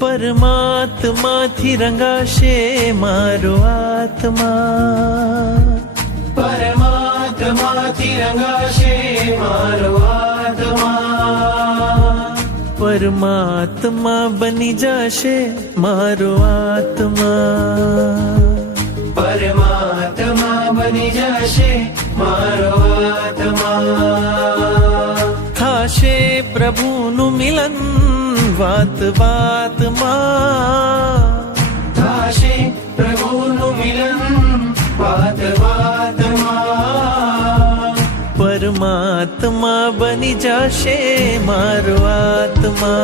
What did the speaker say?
પરમાત્માથી રંગાશે મારો આત્મા, પરમાત્માથી રંગાશે મારો આત્મા, પરમાત્મા બની જશે મારો આત્મા, પરમાત્મા બની જશે મારો આત્મા. થાશે પ્રભુનું મિલન વાત વાતમાં, થાશે પ્રભુનું મિલન વાત વાતમાં, પરમાત્મા બની જશે મારો આત્મા.